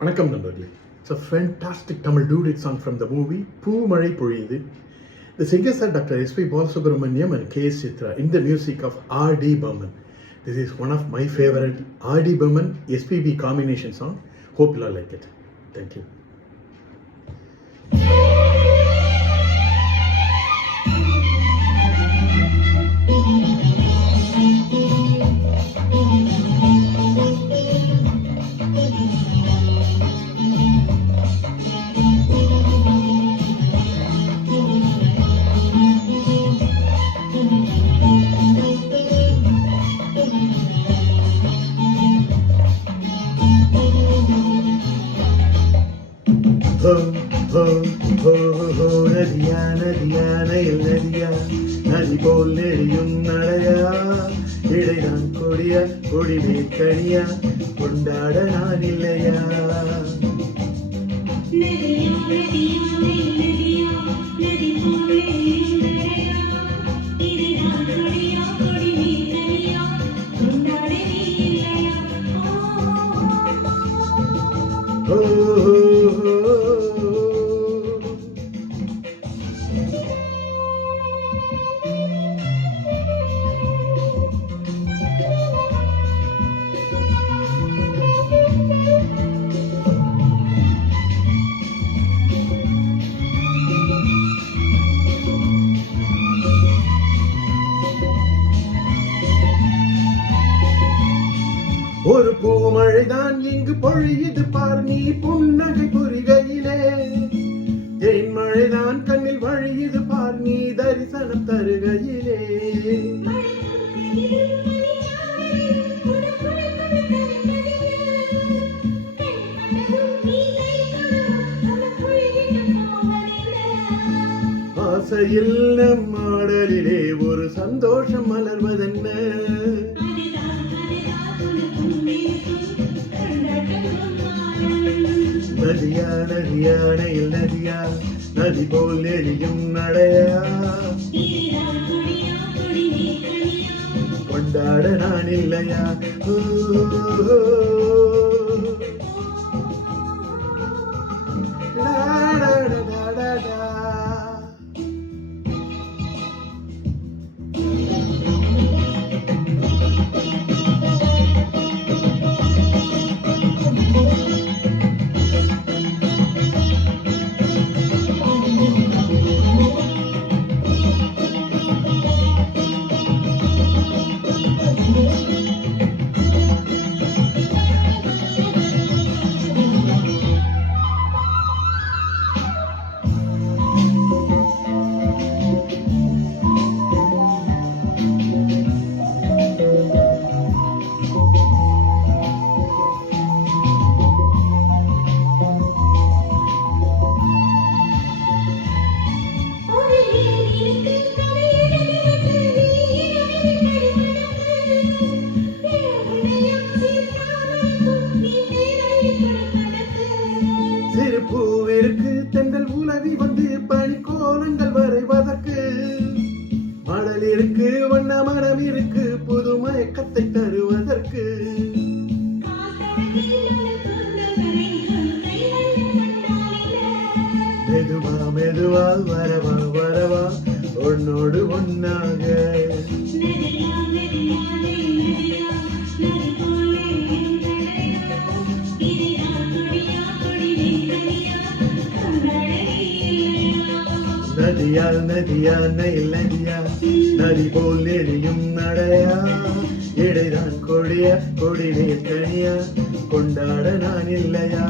வணக்கம் நண்பர்களே. It's a fantastic Tamil duet song from the movie பூமழை பொழியுது. The singers are Dr. S.P. Balasubramaniam and K.S. Chitra in the music of R.D. Burman. This is one of my favorite R.D. Burman SPB combination song. Hope you all like it. Thank you. Ho, ho, ho, ho, Nadiya Nadiya நயல் நதியா நதி போல் நெறியும் நடையா இடைதான் கொடியா கொடிவே கனியா கொண்டாட நான் இல்லையா. ஒரு பூமழைதான் இங்கு பொழியுது பார் நீ புன்னகை புரிகையிலே, தேன் மழைதான் கண்ணில் வழியுது பார் நீ தரிசனம் தருகையிலே. ஆசையில் நம் ஆடலிலே ஒரு சந்தோஷம் மலர்வதென்ன. நதியா நதியா நயல் நதியா நதி போல் எரியும் நடையா கொண்டாட நான் இல்லையா. சிறு பூவிற்கு தென்றல் உலவி வந்து பனிக்கோலங்கள் வரைவதற்கு, மணல் இருக்கு வண்ண மரம் இருக்கு புது மயக்கத்தை தருவதற்கு. மெதுவா மெதுவா வரவா வரவா உன்னோடு ஒன்னாக. நதியா நதியா நயல் நதியா நதி போல் எரியும் நடையா இடைதான் கொடியா கொடிவே கனியா கொண்டாட நான் இல்லையா.